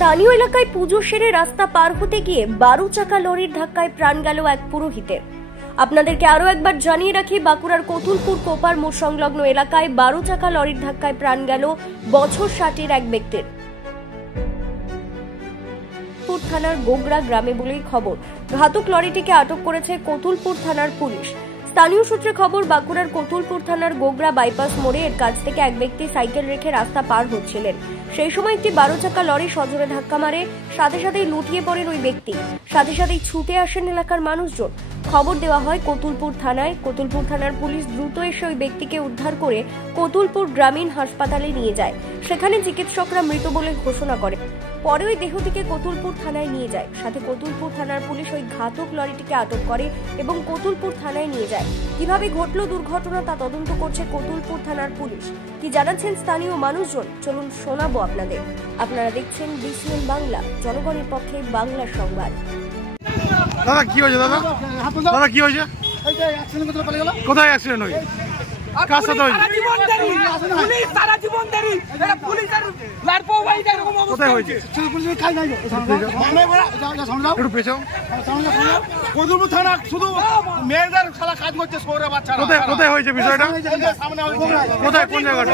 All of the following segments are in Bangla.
স্থানীয় এলাকায় পুজো সেরে রাস্তা পার হতে গিয়ে 12 চাকা লরির ধাক্কায় প্রাণ গেল এক পুরোহিতের। আপনাদেরকে আরো একবার জানিয়ে রাখি, বাঁকুড়ার কতুলপুর কোপার মোড় সংলগ্ন এলাকায় 12 চাকা লরির ধাক্কায় প্রাণ গেল বছর 60-এর এক ব্যক্তির। থানার গোগরা গ্রামে বলেই খবর। ঘাতক লরিটিকে আটক করেছে কতুলপুর থানার পুলিশ। স্থানীয় সূত্রে খবর, বাঁকুড়ার কতুলপুর থানার গোগরা বাইপাস মোড়ে এর কাছ থেকে এক ব্যক্তি সাইকেল রেখে রাস্তা পার হচ্ছিলেন। সেই সময় একটি 12 চাকা লরি সজোরে ধাক্কা মারে, সাথে সাথেই লুটিয়ে পড়েন ওই ব্যক্তি। সাথে সাথেই ছুটে আসেন এলাকার মানুষজন। খবর দেওয়া হয় কতুলপুর থানায়। কতুলপুর থানার পুলিশ দ্রুত এসে ওই ব্যক্তিকে উদ্ধার করে কতুলপুর গ্রামীণ হাসপাতালে নিয়ে যায়। সেখানে চিকিৎসকরা মৃত বলে ঘোষণা করে। পরে ওই দেহটিকে কতুলপুর থানায় নিয়ে যায়। সাথে কতুলপুর থানার পুলিশ ওই ঘাতক লরিটিকে আটক করে এবং কতুলপুর থানায় নিয়ে যায়। কিভাবে ঘটল দুর্ঘটনা তা তদন্ত করছে কতুলপুর থানার পুলিশ। কি জানাচ্ছেন স্থানীয় মানুষজন, চলুন শোনাবো আপনাদের। আপনারা দেখছেন BCN বাংলা, জনগণের পক্ষে বাংলা সংবাদ। দাদা কি হয়েছে? দাদা কি হয়েছে? কোথায় অ্যাক্সিডেন্ট হয়েছে? কার সাথে হয়েছে? কোথায় হয়েছে? একটু পেছাও। কোথায় হয়েছে বিষয়টা? কোথায়, কোন জায়গাটা?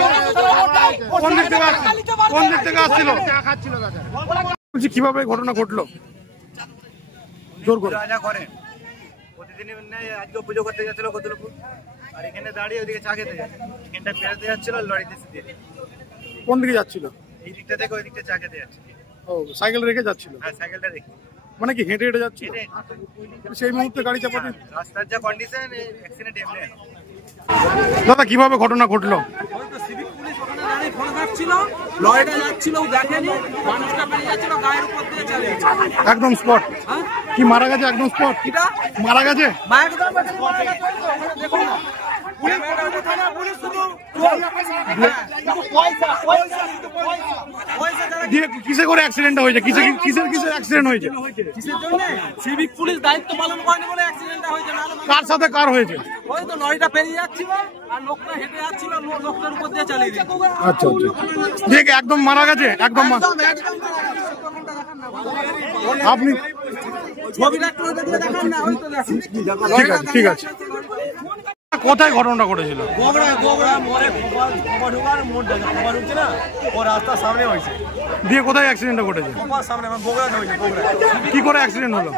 কোন দিক থেকে আসছিল? কিভাবে ঘটনা ঘটলো? জোর করে প্রতিদিন আজকে পুজো করতে যাচ্ছিল কতুলপুর, আর এখানে দাঁড়িয়ে ওইদিকে চা খেতে যাচ্ছে। এখানটা পেরোতে যাচ্ছিল, লরিতে দিয়ে কোন দিকে যাচ্ছিল? এই দিকটা থেকে ওই দিকটা চা খেতে যাচ্ছে। ও, সাইকেল রেখে যাচ্ছিল? হ্যাঁ, সাইকেলটা রেখে। মানে কি হেঁটে হেঁটে যাচ্ছিল? সেই মুহূর্তে গাড়ি চাপাতে? রাস্তার যা কন্ডিশন, অ্যাক্সিডেন্ট এমনি। দাদা কিভাবে ঘটনা ঘটলো? সিভিক পুলিশ ওখানে দাঁড়িয়ে ফোন কাটছিল, লরিটা যাচ্ছিল, ও দেখেনি, মানুষটা বেরিয়ে যাচ্ছিল, গায়ের উপর দিয়ে চলে গেছে। একদম স্পট? কি মারা গেছে? একদম স্পট? কিটা মারা গেছে? একদম মারা গেছে। দেখুন না, পুলিশ থানা পুলিশ শুধু দিয়ে কিসে করে অ্যাক্সিডেন্টটা হয়েছে? কিসের অ্যাক্সিডেন্ট হয়েছে? কিসের জন্য? সিভিক পুলিশ দায়িত্ব পালন করেনি বলে অ্যাক্সিডেন্টটা হয়েছে। কার সাথে কার হয়েছে? ওই তো লরিটা পেরিয়ে যাচ্ছিল আর লোকটা হেঁটে যাচ্ছিল, লোকটার উপর দিয়ে চালিয়ে দিয়েছে। আচ্ছা আচ্ছা, দিয়ে একদম মারা গেছে? একদম আপনি ছবিটা একটু দেখান না, ওই তো দেখুন। ঠিক আছে। কোথায় ঘটনাটা ঘটেছিল? দিয়ে কোথায় অ্যাক্সিডেন্টটা ঘটেছে? কি করে অ্যাক্সিডেন্ট হলো?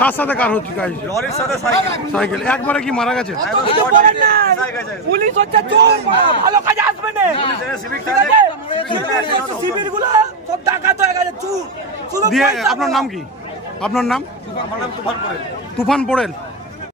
কার সাথে কার হচ্ছে? সাইকেল। একবারে কি মারা গেছে? পুলিশ হচ্ছে চোর, ভালো কাজে আসবে না। শিবিরগুলো সব ডাকাত হয়ে গেছে, চোর। দিয়ে আপনার নাম কি? আপনার নাম? তুফান পোড়েল।